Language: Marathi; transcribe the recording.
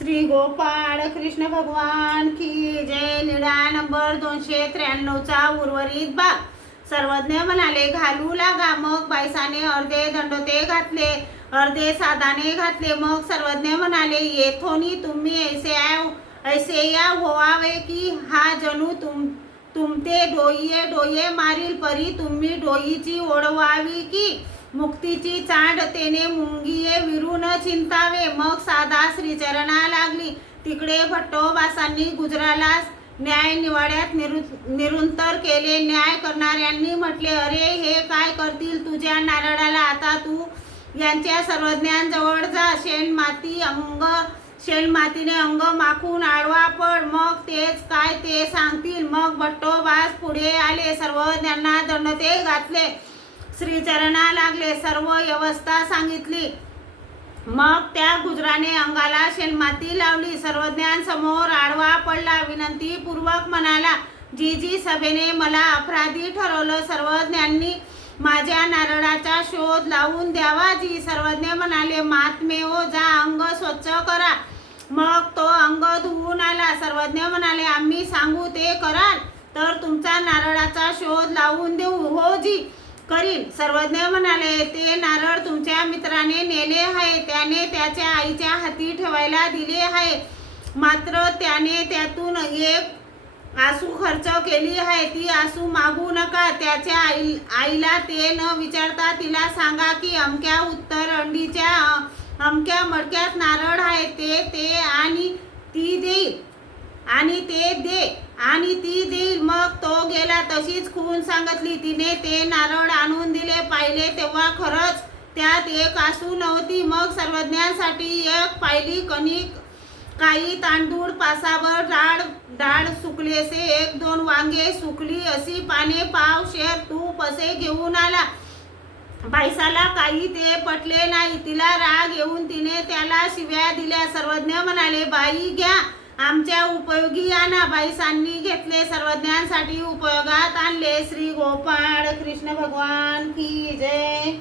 श्री गोपाळ कृष्ण भगवान की जय. लीळा नंबर 293चा उर्वरित भाग. सर्वज्ञ म्हणाले, घालू लागा. मग बायसाने अर्धे दंडोते घातले, अर्धे साधाने घातले. मग सर्वज्ञ म्हणाले, येथोनी तुम्ही ऐसे या होवावे की हा जणू तुमते डोये डोये मारील परी तुम्ही डोईची ओढवावी की मुक्तीची चांड तेने मुंगिये विरून चिंतावे. मग साधा श्रीचरणा लागली. तिकडे भट्टोबासांनी गुजराला न्याय निवाड्यात निरुंतर केले. न्याय करणाऱ्यांनी म्हटले, अरे हे काय करतील तुझ्या नारळाला. आता तू यांच्या सर्वज्ञांजवळ जा. शेणमातीने अंग माखून आडवा पड. मग तेच काय ते सांगतील. मग भट्टोबास पुढे आले. सर्वज्ञांना दंडोते घातले. श्रीचरणा लागले. सर्व व्यवस्था सांगितली. मग त्या गुजराने अंगाला शेणमाती लावली. सर्वज्ञांसमोर आडवा पडला. विनंती पूर्वक म्हणाला, जी सभेने मला अपराधी ठरवलं. सर्वज्ञांनी माझ्या नारळाचा शोध लावून द्यावा. जी सर्वज्ञ म्हणाले, महात्मेओ जा, अंग स्वच्छ करा. मग तो अंग धुवून आला. सर्वज्ञ म्हणाले, आम्ही सांगू ते कराल तर तुमचा नारळाचा शोध लावून देऊ. हो जी, करीन. सर्वज्ञ म्हणाले, ते नारळ तुमच्या मित्राने नेले आहे. त्याने त्याच्या आईच्या हाती ठेवायला दिले आहे. मात्र त्याने त्यातून एक आसू खर्च केली आहे. ती आसू मागू नका. त्याच्या आईला ते न विचारता तिला सांगा की अमक्या उत्तर अंडीच्या अमक्या मडक्यात नारळ आहे. ते आणि ती देईल आणि ते दे आणि ती देईल. मग तो गेला. तशीच खून सांगितली. तिने ते नारळ आणून दिले. पाहिले तेव्हा खरंच त्यात एक आसू नव्हती. मग सर्वज्ञांसाठी एक पायली कणिक, काही तांदूळ, पासाभर डाळ सुकलेसे 1-2 वांगे सुकली अशी पाने, पाव शेर तूप असे घेऊन आला. बाईसाला काही ते पटले नाही. तिला राग येऊन तिने त्याला शिव्या दिल्या. सर्वज्ञ म्हणाले, बाई घ्या, आमच्या उपयोगी आणा. बाईसांनी घेतले. सर्वज्ञांसाठी उपयोगात आणले. श्री गोपाळ कृष्ण भगवान की जय.